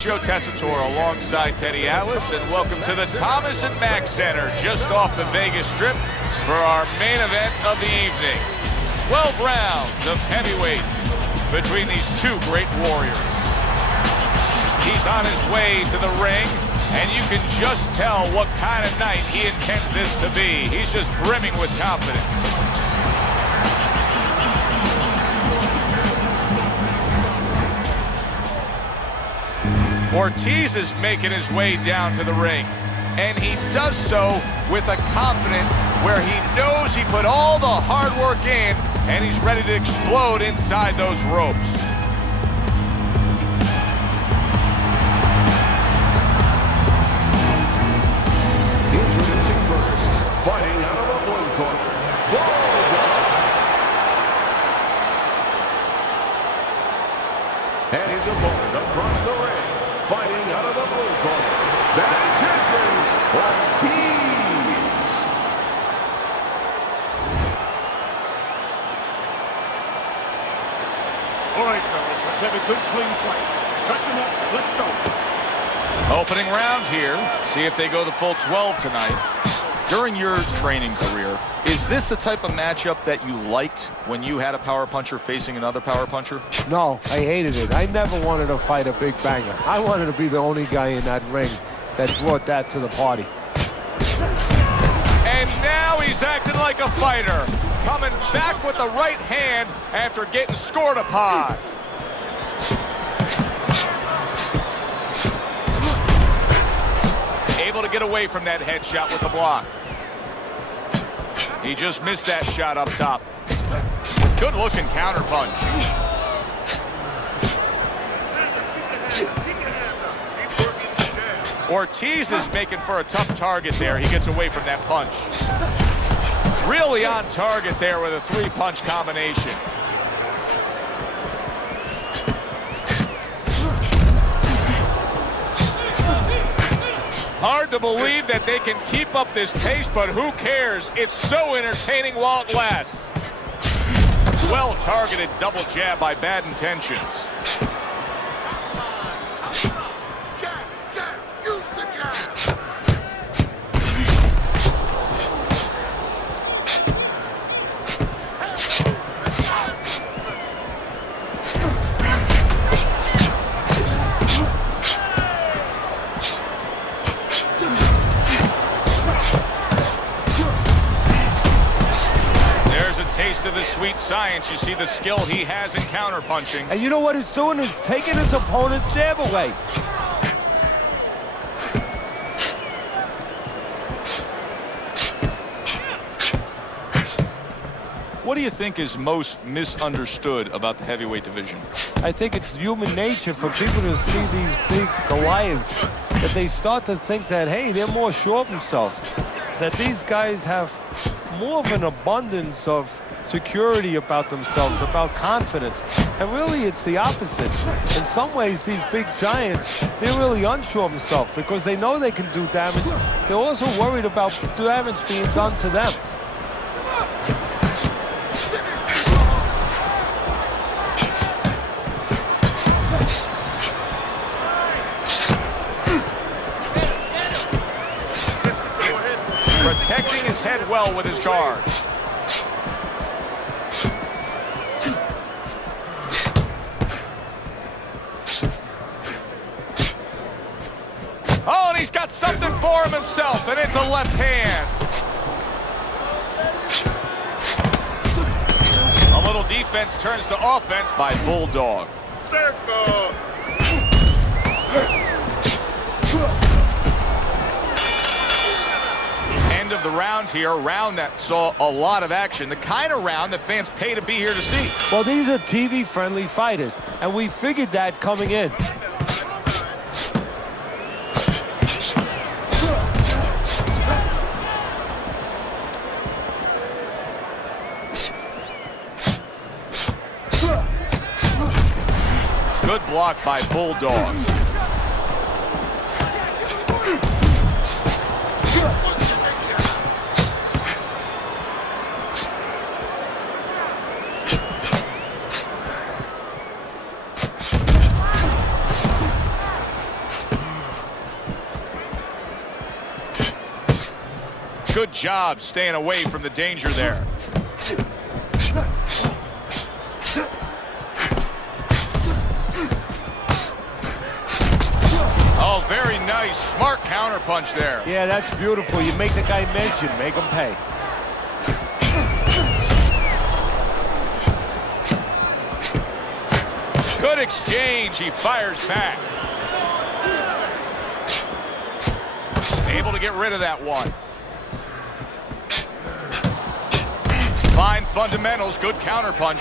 Joe Tessitore alongside Teddy Atlas, and welcome to the Thomas and Mack Center just off the Vegas Strip for our main event of the evening. 12 rounds of heavyweights between these two great warriors. He's on his way to the ring, and you can just tell what kind of night he intends this to be. He's just brimming with confidence. Ортис is making his way down to the ring, and he does so with a confidence where he knows he put all the hard work in, and he's ready to explode inside those ropes. Introducing first, fighting out of the blue corner, Golota. And his opponent across the ring, fighting out of the blue corner, that is Ортис. All right, fellas, let's have a good, clean fight. Touch him up. Let's go. Opening round here. See if they go the full 12 tonight. During your training career, is this the type of matchup that you liked when you had a power puncher facing another power puncher? No, I hated it. I never wanted to fight a big banger. I wanted to be the only guy in that ring that brought that to the party. And now he's acting like a fighter, coming back with the right hand after getting scored upon. Able to get away from that headshot with the block. He just missed that shot up top. Good looking counter punch. Ортис is making for a tough target there. He gets away from that punch. Really on target there with a three-punch combination. Hard to believe that they can keep up this pace, but who cares? It's so entertaining while it lasts. Well-targeted double jab by Bad Intentions. Taste of the sweet science. You see the skill he has in counterpunching. And you know what he's doing? He's taking his opponent's jab away. What do you think is most misunderstood about the heavyweight division? I think it's human nature for people to see these big Goliaths, that they start to think that, hey, they're more sure of themselves, that these guys have more of an abundance of security about themselves, about confidence. And really, it's the opposite. In some ways, these big giants, they're really unsure of themselves because they know they can do damage. They're also worried about damage being done to them. Protecting his head well with his guard. Oh, and he's got something for him himself, and it's a left hand. A little defense turns to offense by Bulldog. Circle. End of the round here, a round that saw a lot of action, the kind of round that fans pay to be here to see. Well, these are TV-friendly fighters, and we figured that coming in. Good block by Bulldog. Good job staying away from the danger there. Oh, very nice. Smart counterpunch there. Yeah, that's beautiful. You make the guy miss, you make him pay. Good exchange. He fires back. Able to get rid of that one. Fine fundamentals. Good counterpunch.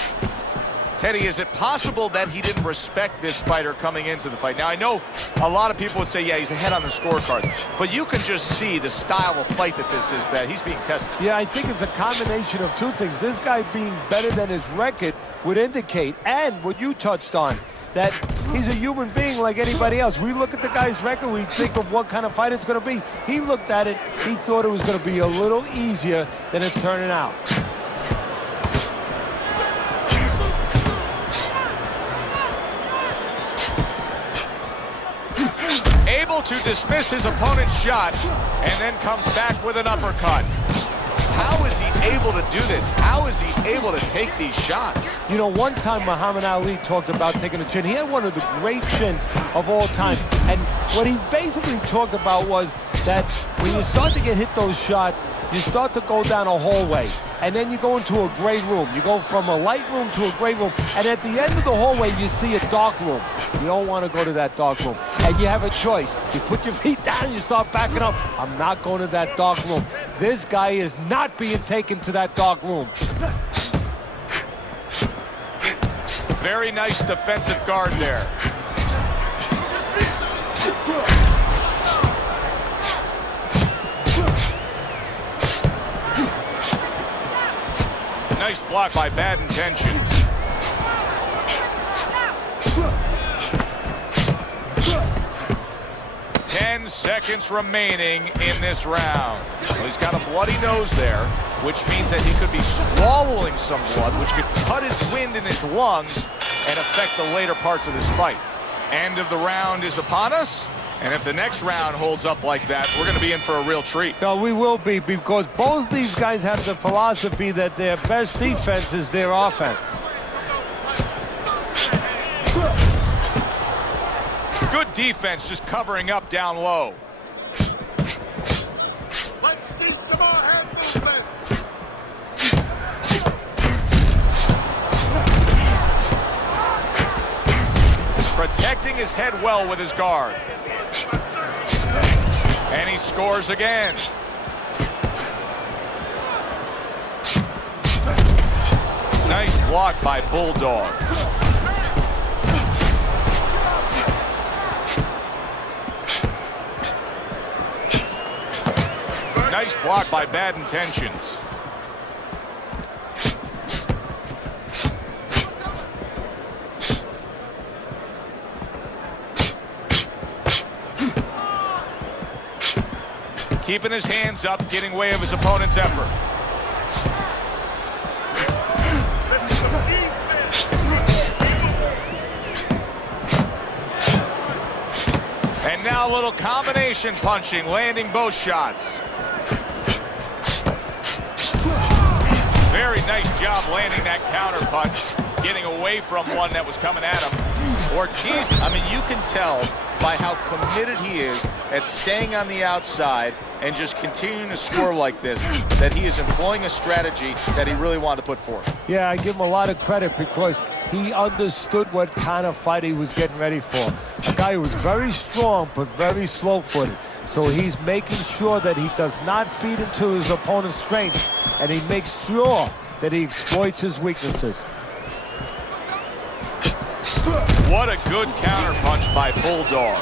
Teddy, is it possible that he didn't respect this fighter coming into the fight? Now, I know a lot of people would say, yeah, he's ahead on the scorecards, but you can just see the style of fight that this is, that he's being tested. Yeah, I think it's a combination of two things. This guy being better than his record would indicate, and what you touched on, that he's a human being like anybody else. We look at the guy's record, we think of what kind of fight it's going to be. He looked at it, he thought it was going to be a little easier than it's turning out. Able to dismiss his opponent's shot and then comes back with an uppercut. How is he able to do this? How is he able to take these shots? You know, one time Muhammad Ali talked about taking a chin. He had one of the great chins of all time. And what he basically talked about was that when you start to get hit those shots, you start to go down a hallway. And then you go into a gray room. You go from a light room to a gray room. And at the end of the hallway, you see a dark room. You don't want to go to that dark room. And you have a choice. You put your feet down and you start backing up. I'm not going to that dark room. This guy is not being taken to that dark room. Very nice defensive guard there. Nice block by Bad Intentions. Seconds remaining in this round. Well, he's got a bloody nose there, which means that he could be swallowing some blood, which could cut his wind in his lungs and affect the later parts of this fight. End of the round is upon us, and if the next round holds up like that, we're going to be in for a real treat. No, we will be, because both these guys have the philosophy that their best defense is their offense. Good defense, just covering up down low. Let's see some more hand movement. Protecting his head well with his guard. And he scores again. Nice block by Bulldog. Nice block by Bad Intentions. Keeping his hands up, getting way of his opponent's effort. And now a little combination punching, landing both shots. Very nice job landing that counter punch, getting away from one that was coming at him. Ortiz, I mean, you can tell by how committed he is at staying on the outside and just continuing to score like this, that he is employing a strategy that he really wanted to put forth. Yeah, I give him a lot of credit because he understood what kind of fight he was getting ready for. A guy who was very strong but very slow-footed. So he's making sure that he does not feed into his opponent's strength, and he makes sure that he exploits his weaknesses. What a good counter punch by Bulldog.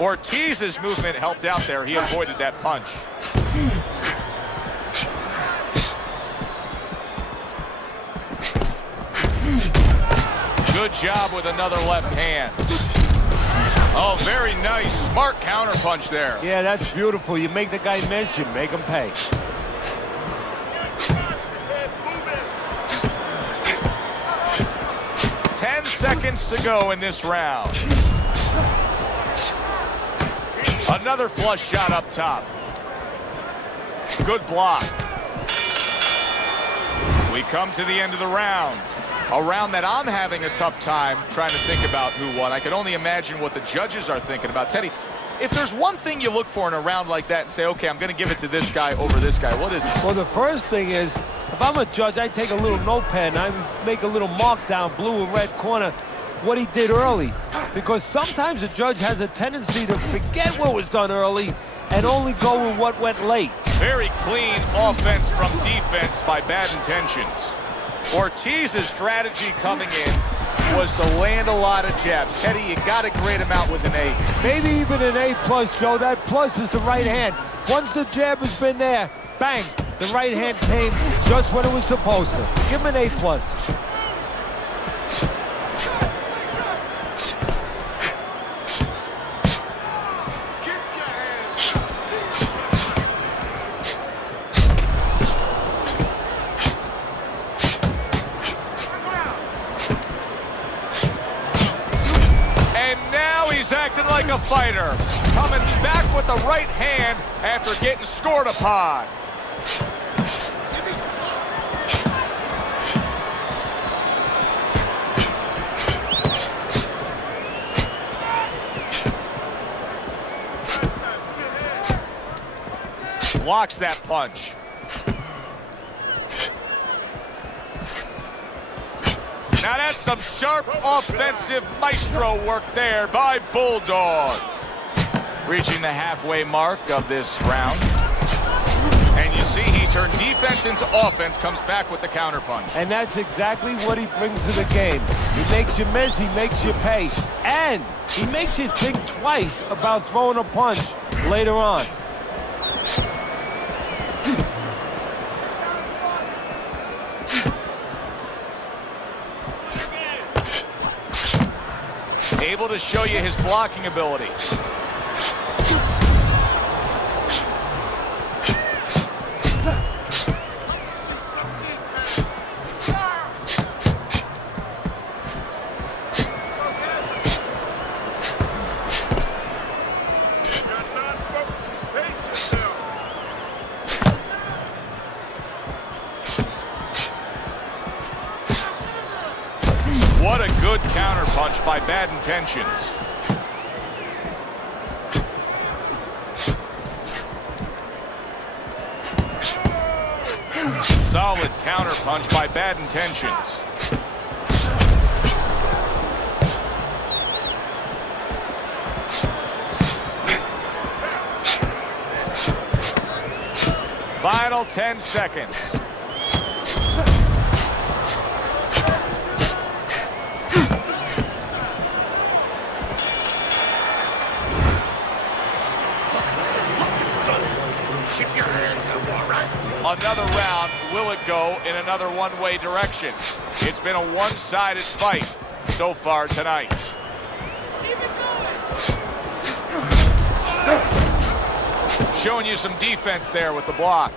Ortiz's movement helped out there. He avoided that punch. Good job with another left hand. Oh, very nice. Smart counterpunch there. Yeah, that's beautiful. You make the guy miss, you make him pay. Seconds to go in this round. Another flush shot up top. Good block. We come to the end of the round. A round that I'm having a tough time trying to think about who won. I can only imagine what the judges are thinking about. Teddy, if there's one thing you look for in a round like that and say, okay, I'm going to give it to this guy over this guy, what is it? Well, the first thing is, if I'm a judge, I take a little notepad and I make a little mark down blue and red corner what he did early. Because sometimes a judge has a tendency to forget what was done early and only go with what went late. Very clean offense from defense by Bad Intentions. Ortiz's strategy coming in was to land a lot of jabs. Teddy, you got to grade him out with an A. Maybe even an A+, Joe. That plus is the right hand. Once the jab has been there, bang, the right hand came just when it was supposed to. Give him an A+. Acting like a fighter, coming back with the right hand after getting scored upon. Blocks that punch. Now that's some sharp offensive maestro work there by Bulldog. Reaching the halfway mark of this round. And you see he turned defense into offense, comes back with the counterpunch. And that's exactly what he brings to the game. He makes you miss, he makes you pay. And he makes you think twice about throwing a punch later on. Able to show you his blocking ability. What a good counterpunch by Bad Intentions. Solid counterpunch by Bad Intentions. Final 10 seconds. Another round, will it go in another one-way direction? It's been a one-sided fight so far tonight. Showing you some defense there with the block.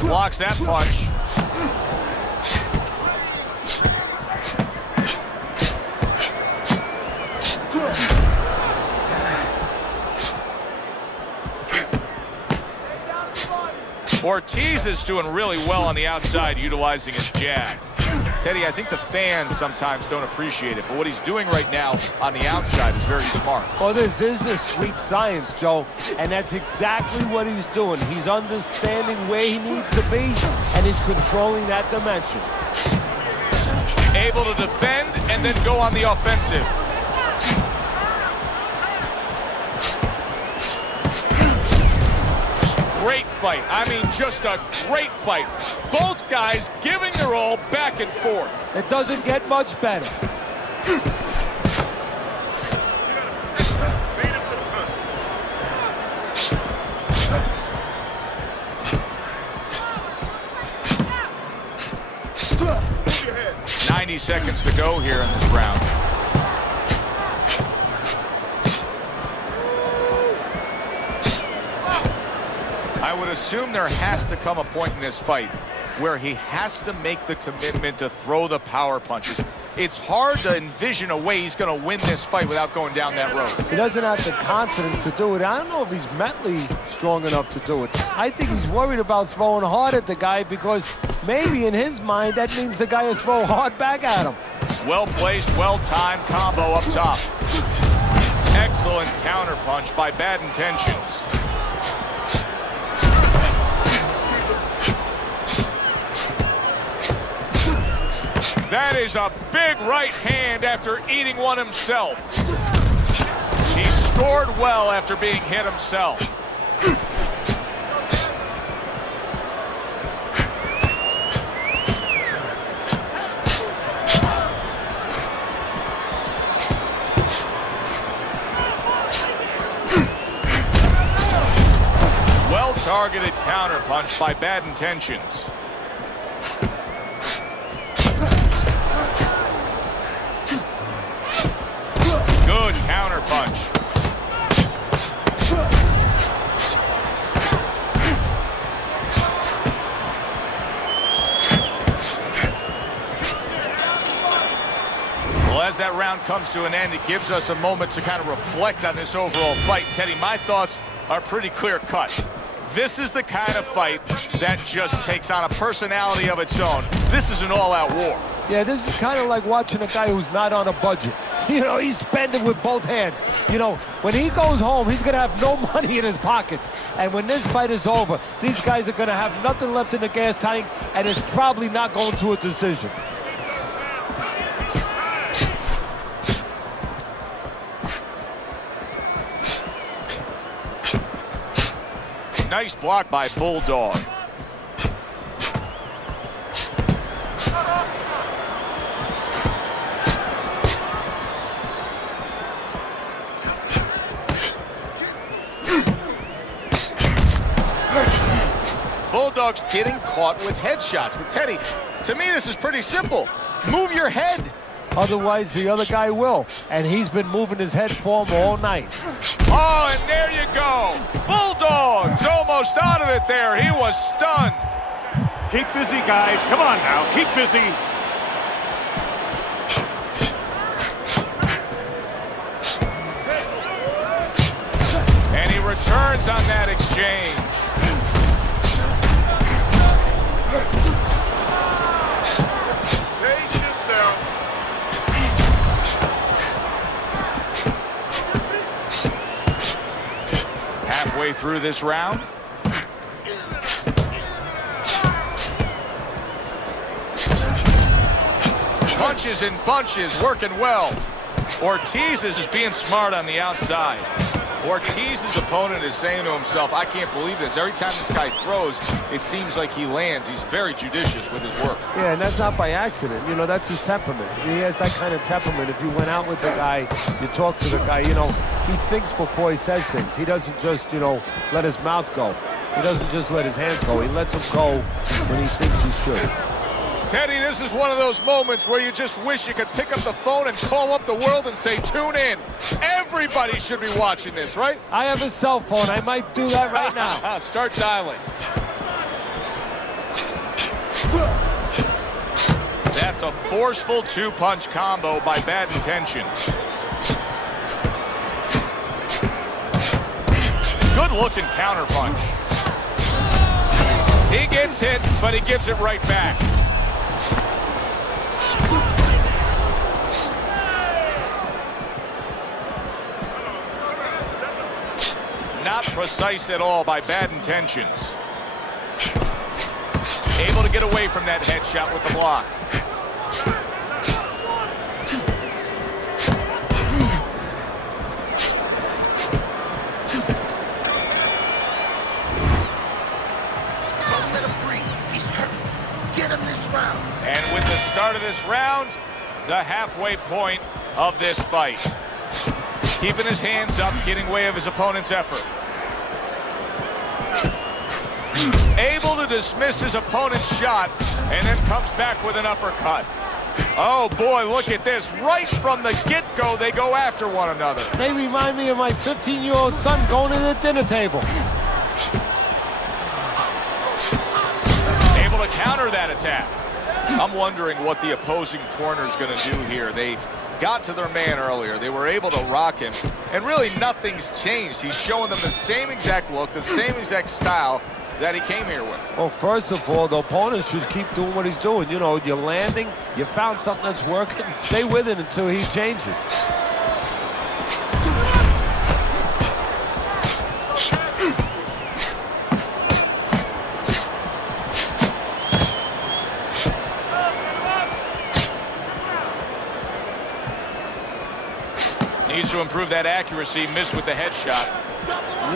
Blocks that punch. Ortiz is doing really well on the outside, utilizing his jab. Teddy, I think the fans sometimes don't appreciate it, but what he's doing right now on the outside is very smart. Well, this is the sweet science, Joe, and that's exactly what he's doing. He's understanding where he needs to be, and he's controlling that dimension. Able to defend and then go on the offensive. Great fight. I mean, just a great fight. Both guys giving their all back and forth. It doesn't get much better. 90 seconds to go here in this round. I would assume there has to come a point in this fight where he has to make the commitment to throw the power punches. It's hard to envision a way he's going to win this fight without going down that road. He doesn't have the confidence to do it. I don't know if he's mentally strong enough to do it. I think he's worried about throwing hard at the guy because maybe in his mind that means the guy will throw hard back at him. Well-placed, well-timed combo up top. Excellent counterpunch by Bad Intentions. That is a big right hand after eating one himself. He scored well after being hit himself. Well-targeted counterpunch by Bad Intentions. Good counterpunch. Well, as that round comes to an end, it gives us a moment to kind of reflect on this overall fight. Teddy, my thoughts are pretty clear-cut. This is the kind of fight that just takes on a personality of its own. This is an all-out war. Yeah, this is kind of like watching a guy who's not on a budget. You know, he's spending with both hands. You know, when he goes home, he's going to have no money in his pockets. And when this fight is over, these guys are going to have nothing left in the gas tank, and it's probably not going to a decision. Nice block by Bulldog. Bulldog's getting caught with headshots. But Teddy, to me this is pretty simple. Move your head. Otherwise, the other guy will. And he's been moving his head for him all night. Oh, and there you go. Bulldog's almost out of it there. He was stunned. Keep busy, guys. Come on now. Keep busy. And he returns on that exchange. Halfway through this round. Punches and bunches working well. Ortiz is just being smart on the outside. Ortiz's opponent is saying to himself, I can't believe this. Every time this guy throws, it seems like he lands. He's very judicious with his work. Yeah, and that's not by accident. You know, that's his temperament. He has that kind of temperament. If you went out with the guy, you talk to the guy, you know, he thinks before he says things. He doesn't just, you know, let his mouth go. He doesn't just let his hands go. He lets them go when he thinks he should. Teddy, this is one of those moments where you just wish you could pick up the phone and call up the world and say, tune in. Everybody should be watching this, right? I have a cell phone. I might do that right now. Start dialing. That's a forceful two-punch combo by Bad Intentions. Good-looking counterpunch. He gets hit, but he gives it right back. Not precise at all by Bad Intentions. Able to get away from that headshot with the block. And with the start of this round, the halfway point of this fight. Keeping his hands up, getting way of his opponent's effort. Able to dismiss his opponent's shot, and then comes back with an uppercut. Oh, boy, look at this. Right from the get-go, they go after one another. They remind me of my 15-year-old son going to the dinner table. Able to counter that attack. I'm wondering what the opposing corner is going to do here. They got to their man earlier. They were able to rock him, and really nothing's changed. He's showing them the same exact look, the same exact style that he came here with. Well, first of all, the opponent should keep doing what he's doing. You know, you're landing, you found something that's working, stay with it until he changes. Needs to improve that accuracy, missed with the headshot.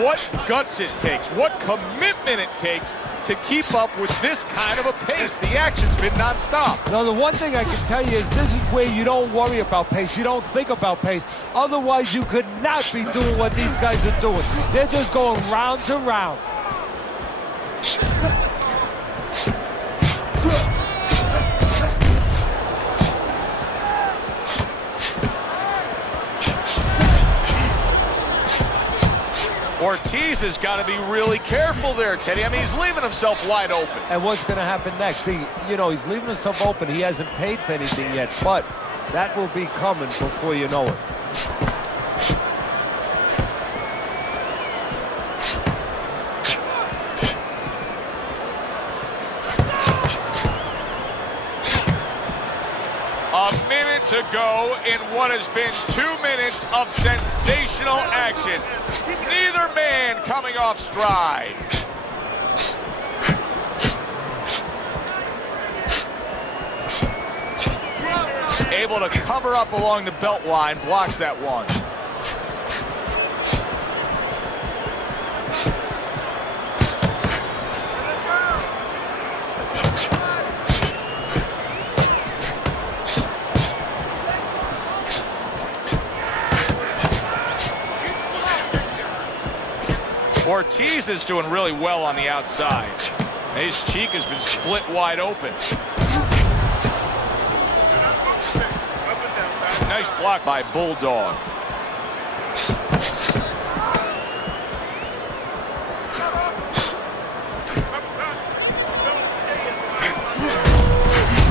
What guts it takes, what commitment it takes to keep up with this kind of a pace. The action's been nonstop. Now, the one thing I can tell you is this is where you don't worry about pace. You don't think about pace. Otherwise, you could not be doing what these guys are doing. They're just going round to round. Ортис has got to be really careful there, Teddy. I mean, he's leaving himself wide open. And what's going to happen next? See, you know, he's leaving himself open. He hasn't paid for anything yet, but that will be coming before you know it. A minute to go in what has been 2 minutes of sensational action. Neither man coming off stride. Able to cover up along the belt line, blocks that one. Ортис is doing really well on the outside. His cheek has been split wide open. Nice block by Bulldog.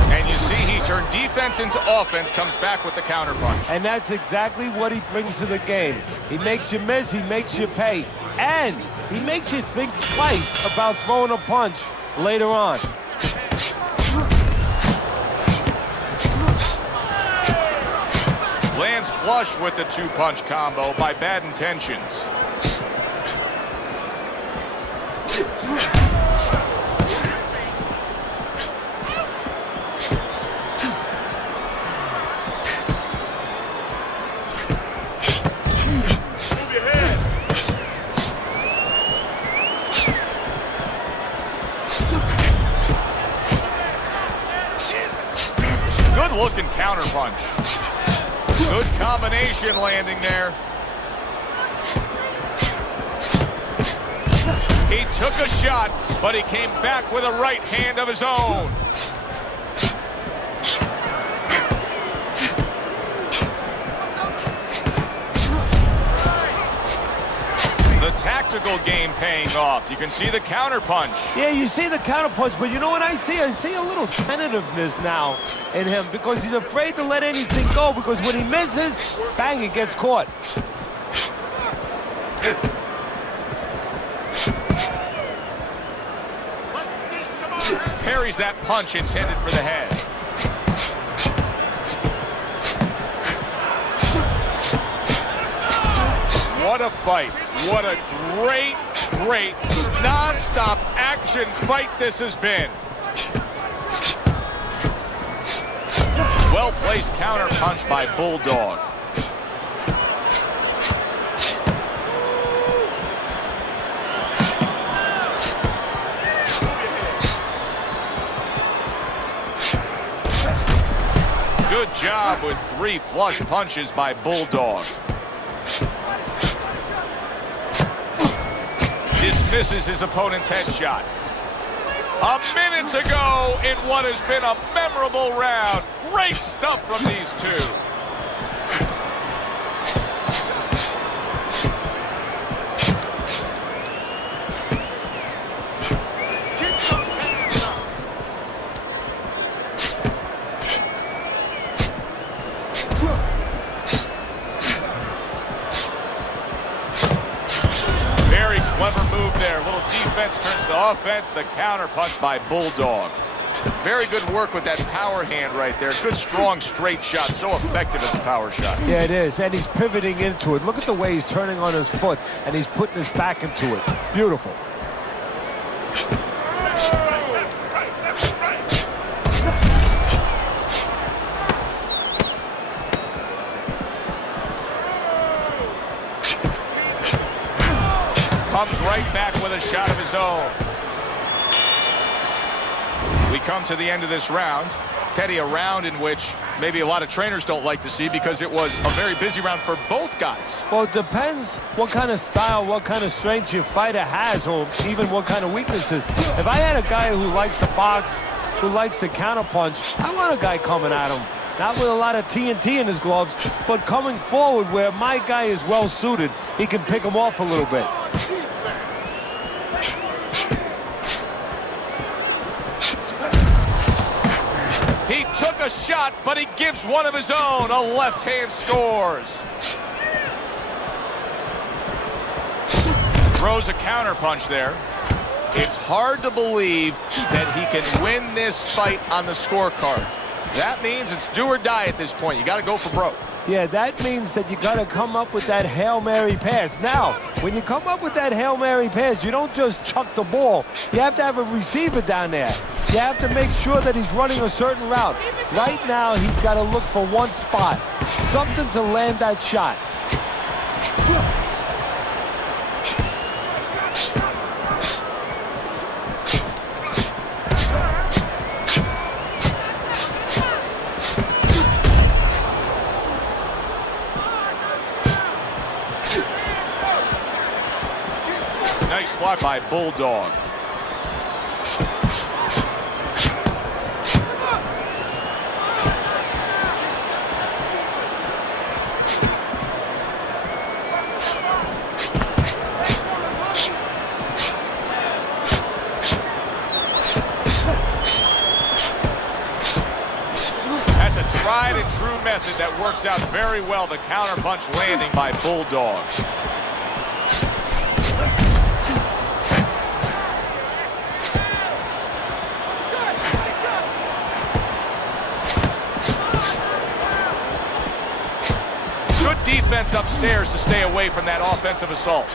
And you see he turned defense into offense, comes back with the counterpunch. And that's exactly what he brings to the game. He makes you miss, he makes you pay. And he makes you think twice about throwing a punch later on. Lands flush with the two-punch combo by Bad Intentions. Good-looking counterpunch. Good combination landing there. He took a shot, but he came back with a right hand of his own. The tactical game paying off. You can see the counterpunch. Yeah, you see the counterpunch, but you know what I see? I see a little tentativeness now in him because he's afraid to let anything go because when he misses, bang, it gets caught. Parries that punch intended for the head. What a fight. What a great, great, non-stop action fight this has been. Well-placed counter punch by Bulldog. Good job with 3 flush punches by Bulldog. Dismisses his opponent's headshot. A minute to go in what has been a memorable round. Great stuff from these two. Turns to offense, the counter punch by Bulldog. Very good work with that power hand right there. Good, strong, straight shot. So effective as a power shot. Yeah, it is. And he's pivoting into it. Look at the way he's turning on his foot, and he's putting his back into it. Beautiful. Comes right back with a shot of his own. We come to the end of this round. Teddy, a round in which maybe a lot of trainers don't like to see because it was a very busy round for both guys. Well, it depends what kind of style, what kind of strength your fighter has, or even what kind of weaknesses. If I had a guy who likes to box, who likes to counterpunch, I want a guy coming at him. Not with a lot of TNT in his gloves, but coming forward where my guy is well suited, he can pick him off a little bit. He took a shot, but he gives one of his own. A left hand scores. Throws a counter punch there. It's hard to believe that he can win this fight on the scorecards. That means it's do or die at this point. You got to go for broke. Yeah, that means that you got to come up with that Hail Mary pass. Now, when you come up with that Hail Mary pass, you don't just chuck the ball. You have to have a receiver down there. You have to make sure that he's running a certain route. Right now, he's got to look for one spot, something to land that shot. Nice block by Bulldog. That's a tried and true method that works out very well. The counter punch landing by Bulldog. Defense upstairs to stay away from that offensive assault.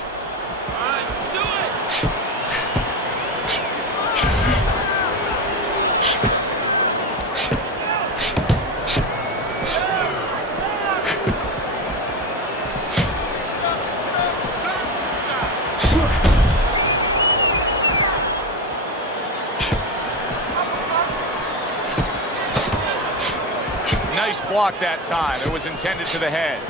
Nice block that time. It was intended to the head.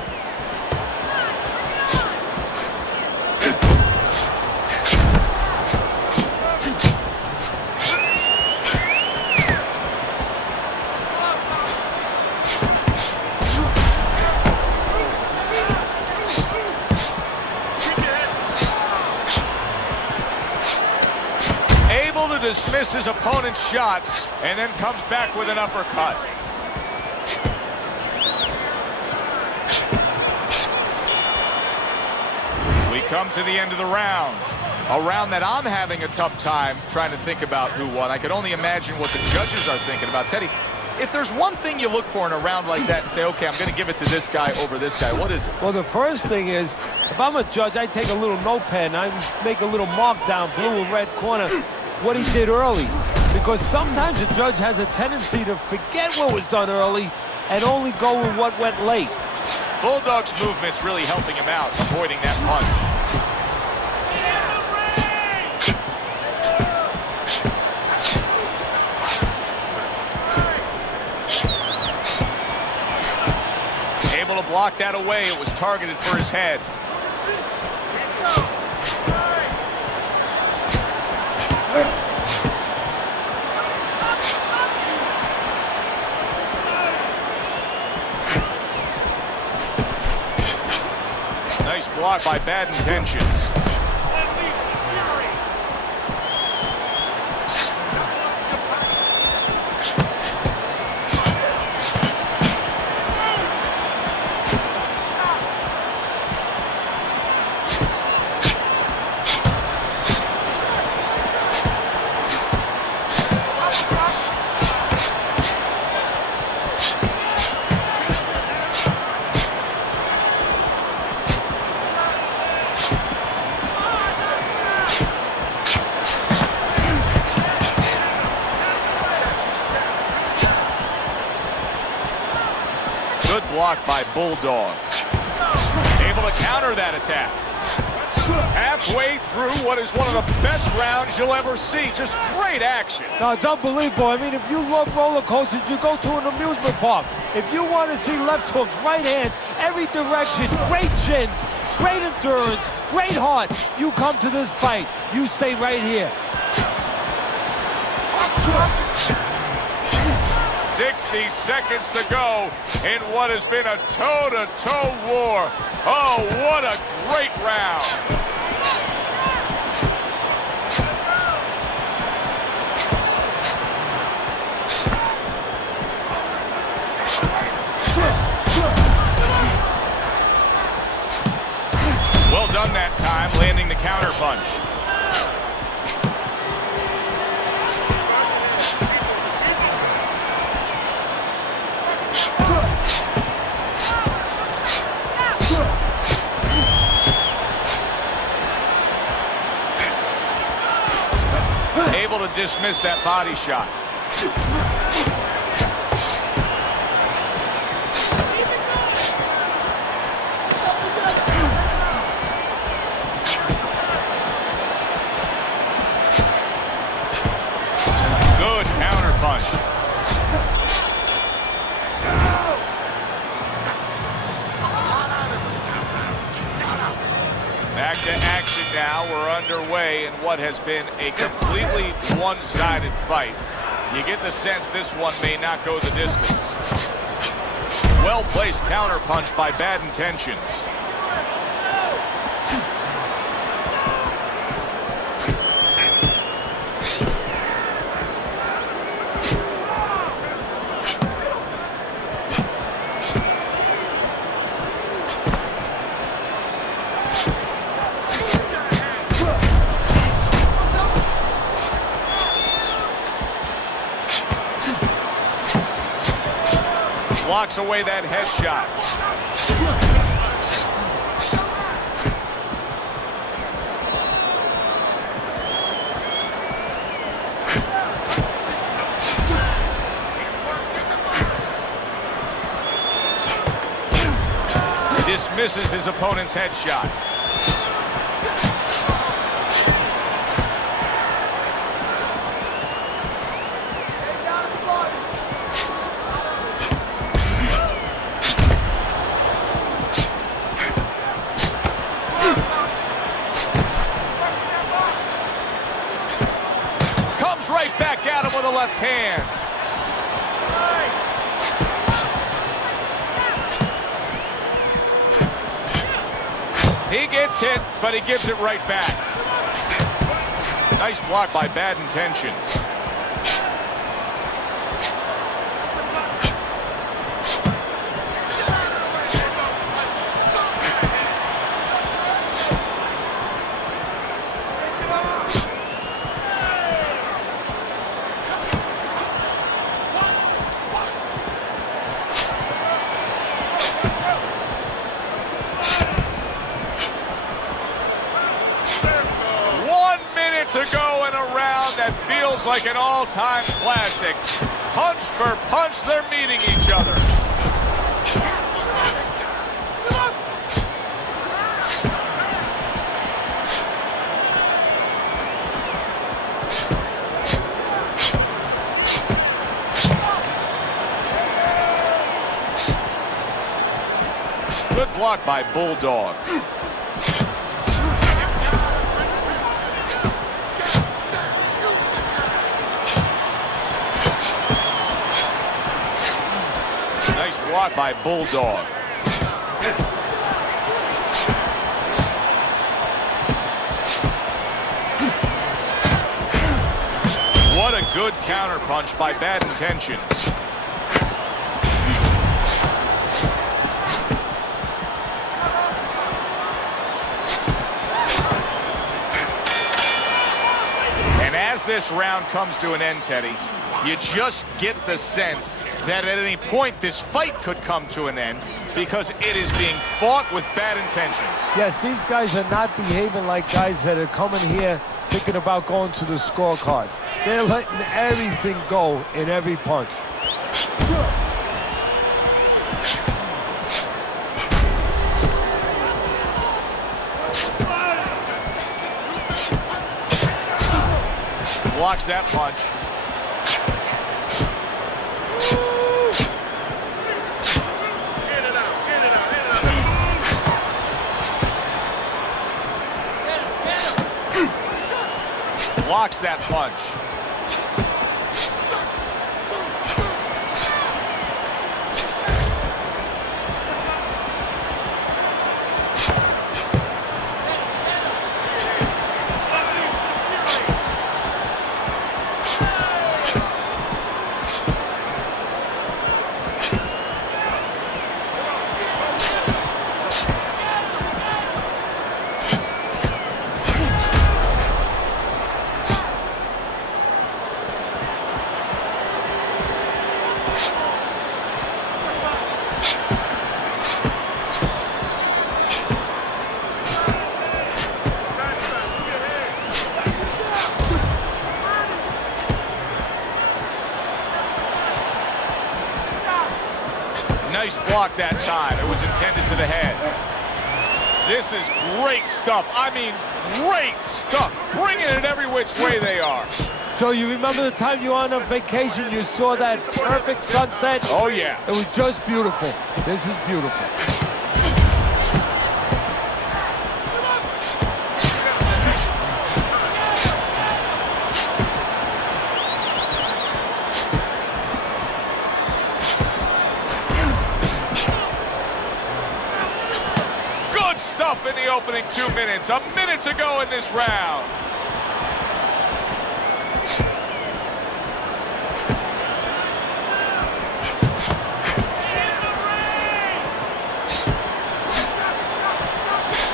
Dismiss his opponent's shot and then comes back with an uppercut. We come to the end of the round. A round that I'm having a tough time trying to think about who won. I could only imagine what the judges are thinking about. Teddy, if there's one thing you look for in a round like that and say, okay, I'm going to give it to this guy over this guy, what is it? Well, the first thing is, if I'm a judge, I take a little notepad and I make a little mark down blue and red corner what he did early, because sometimes a judge has a tendency to forget what was done early and only go with what went late. Bulldog's movement's really helping him out, avoiding that punch. Able to block that away. It was targeted for his head. block by Bad Intentions. Good block by Bulldog. Able to counter that attack. Halfway through what is one of the best rounds you'll ever see. Just great action. No, it's unbelievable. I mean, if you love roller coasters, you go to an amusement park. If you want to see left hooks, right hands, every direction, great chins, great endurance, great heart, you come to this fight. You stay right here. 60 seconds to go in what has been a toe-to-toe war. Oh, what a great round. Well done that time, landing the counter punch. Able to dismiss that body shot. Good counter punch. Back to action now. We're underway in what has been a completely one-sided fight. You get the sense this one may not go the distance. Well-placed counter punch by Bad Intentions. Blocks away that headshot. Dismisses his opponent's headshot. Right back at him with a left hand. He gets hit, but he gives it right back. Nice block by Bad Intentions. To go in a round that feels like an all-time classic. Punch for punch, they're meeting each other. Good block by Bulldog. Nice block by Bulldog. Good counterpunch by Bad Intentions. And as this round comes to an end, Teddy, you just get the sense that at any point this fight could come to an end because it is being fought with bad intentions. Yes, these guys are not behaving like guys that are coming here thinking about going to the scorecards. They're letting everything go in every punch. Blocks that punch. Blocks that punch. Nice block that time. It was intended to the head. This is great stuff. I mean, great stuff. Bringing it every which way they are. So you remember the time you were on a vacation, you saw that perfect sunset? Oh, yeah. It was just beautiful. This is beautiful. Stuff in the opening 2 minutes. A minute to go in this round.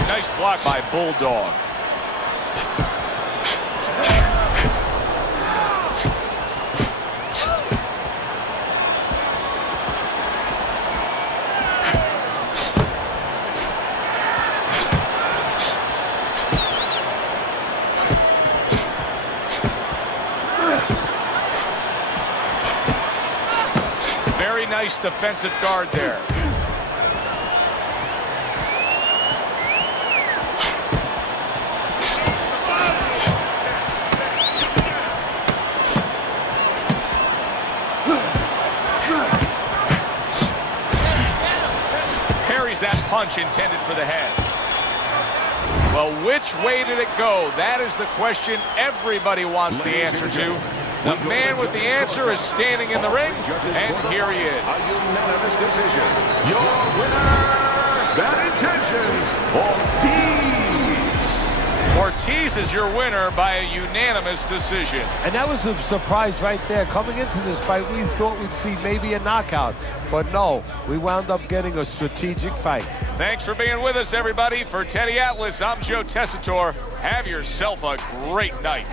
Nice block by Bulldog. Nice defensive guard there. Parries that punch intended for the head. Well, which way did it go? That is the question everybody wants the answer to. The man with the answer is standing in the ring, and here he is. A unanimous decision. Your winner, Bad Intentions, Ortiz. Ortiz is your winner by a unanimous decision. And that was a surprise right there. Coming into this fight, we thought we'd see maybe a knockout. But no, we wound up getting a strategic fight. Thanks for being with us, everybody. For Teddy Atlas, I'm Joe Tessitore. Have yourself a great night.